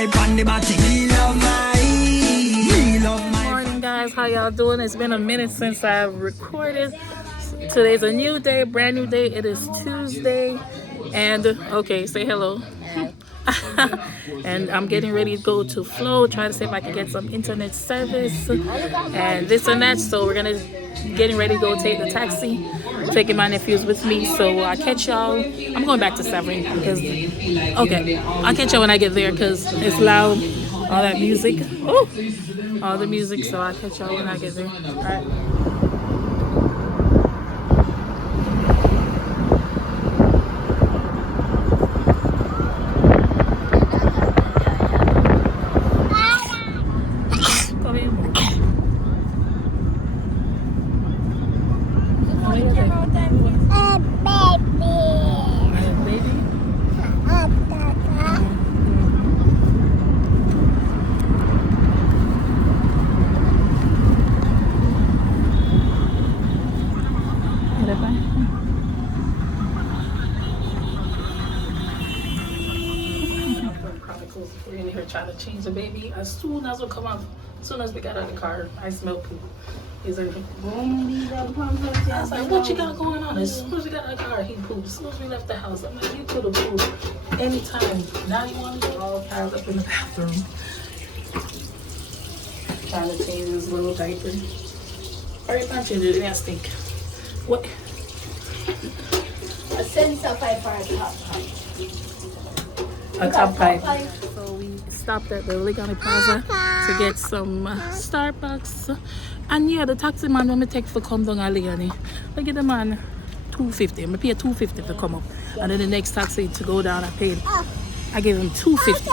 vibe on the body. Me love my. Morning, guys. How y'all doing? It's been a minute since I've recorded. Today's a new day, brand new day. It is Tuesday, and okay, say hello. And I'm getting ready to go to Flow, try to see if I can get some internet service and this and that. So we're getting ready to go take the taxi, taking my nephews with me. So I'll catch y'all. I'm going back to Severn because okay, I'll catch y'all when I get there because it's loud, all that music. Oh, all the music. So I'll catch y'all when I get there. All right. We're in here trying to change the baby. As soon as we come out, as soon as we got out of the car, I smell poop. He's like, I was like, what you got going on? As soon as we got out of the car, he pooped. As soon as we left the house, I'm like, you could have pooped anytime. Now you want to get all piled up in the bathroom. Trying to change his little diaper. Hurry up and change it, it didn't stink. What? A sensor pipe or a top pipe? A top pipe. So we stopped at the Ligani Plaza to get some Starbucks. And yeah, the taxi man when me take for come down at Ligani, I get the man $250. I pay $250 to come up. And then the next taxi to go down, I gave him $250.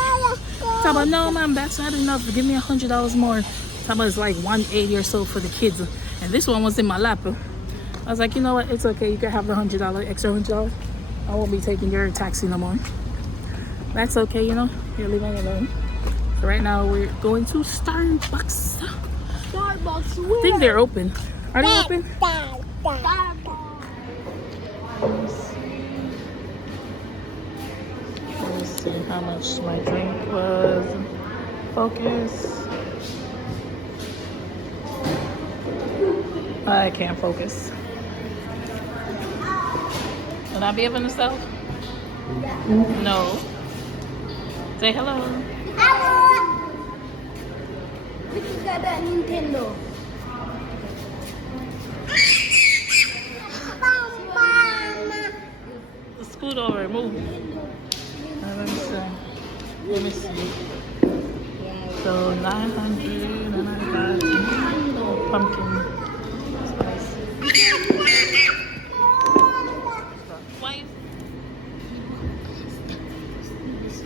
Taba, no man, that's not enough. Give me $100 more. Taba is like $180 or so for the kids. And this one was in my lap. I was like, you know what? It's okay. You can have the $100, extra $100. I won't be taking your taxi no more. That's okay, you know. You're leaving it alone. So right now we're going to Starbucks. Starbucks, I think they're open. Are they open? Let's see how much my drink was. Focus. I can't focus. Will I be able to sell? No. Say hello. Hello. Look at that Nintendo. Scoot over, move. Let me see. Let me see. So 900 and I got little pumpkin spice. Why?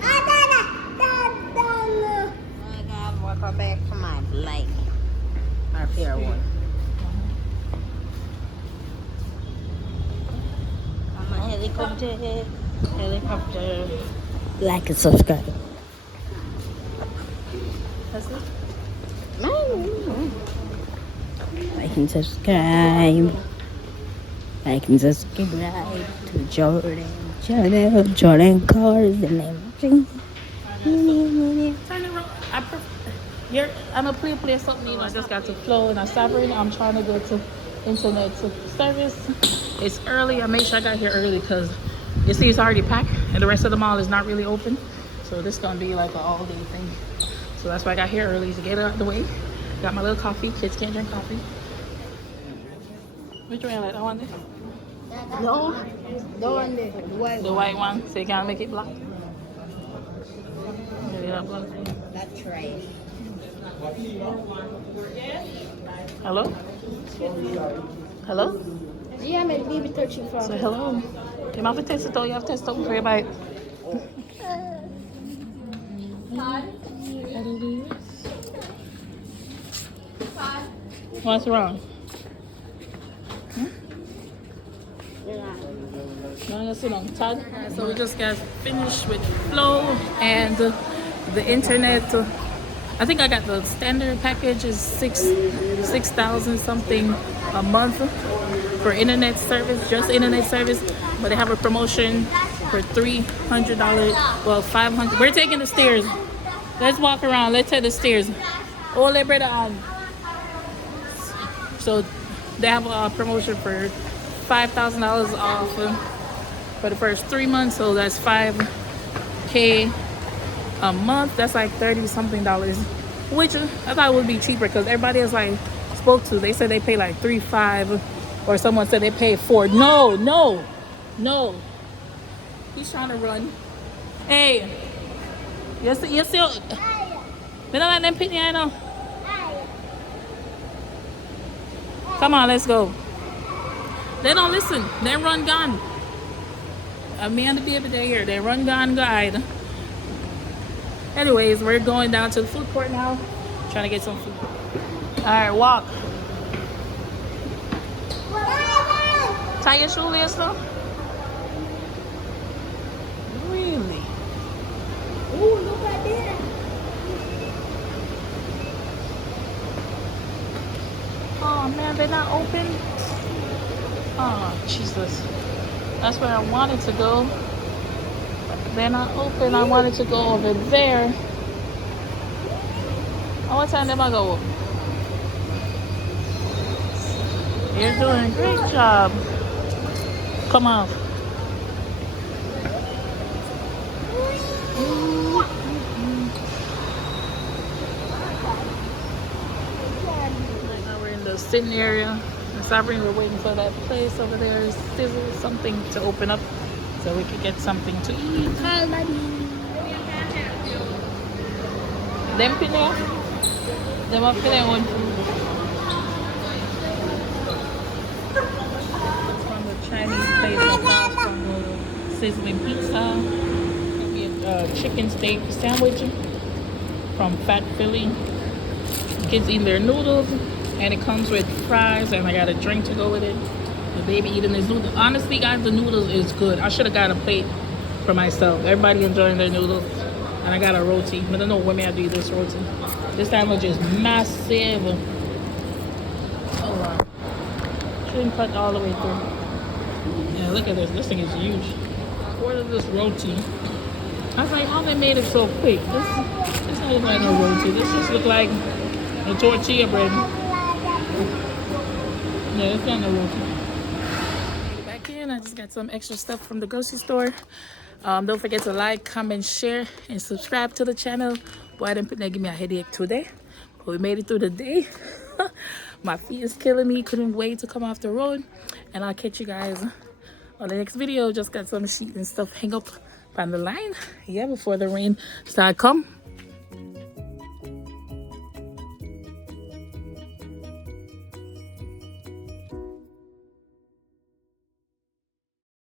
I gotta walk her back to my blanket. My fair one. I'm a helicopter. Helicopter. Like and subscribe. That's it? Like and subscribe. Like and subscribe to Jordan channel, Jordan cars and everything. Turn around. I'm a play something. You know, I just got to Flow and I'm Severn. I'm trying to go to internet service. It's early. I made sure I got here early because you see it's already packed and the rest of the mall is not really open. So this is gonna be like an all-day thing. So that's why I got here early to get it out of the way. Got my little coffee. Kids can't drink coffee. Which one? Like that one there? No, the one there. The white one. So you can't make it black. That's right. Hello? Hello? Yeah, man, leave it touching from. So hello. You have to test it though. You have to test it before you buy it. What's wrong? No, sit down. Todd. So we just got finished with Flow and the internet. I think I got the standard package is 6,000 something a month for internet service, just internet service. But they have a promotion for $300. Well, $500. We're taking the stairs. Let's walk around. Let's take the stairs. Oh, let brother on. So they have a promotion for $5,000 off for the first 3 months. So that's $5K a month. That's like 30 something dollars, which I thought would be cheaper because everybody else I spoke to, they said they pay like 3-5, or someone said they pay 4. No, no, no. He's trying to run. Hey, yes, yes, yes. We don't let them pick you, I know. Come on, let's go. They don't listen. They run gun. Me and the baby, they're here. They run gun guide. Anyways, we're going down to the food court now. Trying to get some food. All right, walk. Tie your shoelace though. Really? Ooh, look at that. Oh man, they're not open. Oh Jesus. That's where I wanted to go. They're not open. I wanted to go over there. Oh, what time am I go? You're doing a great job. Come on. Now we're in the sitting area. And Sabrina, we're waiting for that place over there. Sizzle something to open up so we could get something to eat. Them pin there? Them up in there one food. From the Chinese place across from the sizzling pizza. Maybe a chicken steak sandwich from Fat Philly. Kids eating their noodles, and it comes with fries, and I got a drink to go with it. The baby eating his noodles. Honestly, guys, the noodles is good. I should have got a plate for myself. Everybody enjoying their noodles. And I got a roti. I don't know when I do this roti. This sandwich is massive. Oh wow. Shouldn't cut all the way through. Yeah, look at this. This thing is huge. Ordered this roti. I was like, how they made it so quick? This not even like no roti. This just look like a tortilla bread. Yeah, it's not no roti. Back in, I just got some extra stuff from the grocery store. Don't forget to like, comment, share, and subscribe to the channel. Boy, I didn't put that give me a headache today, but we made it through the day. My feet is killing me. Couldn't wait to come off the road, and I'll catch you guys on the next video. Just got some sheets and stuff hang up on the line, yeah, before the rain start come.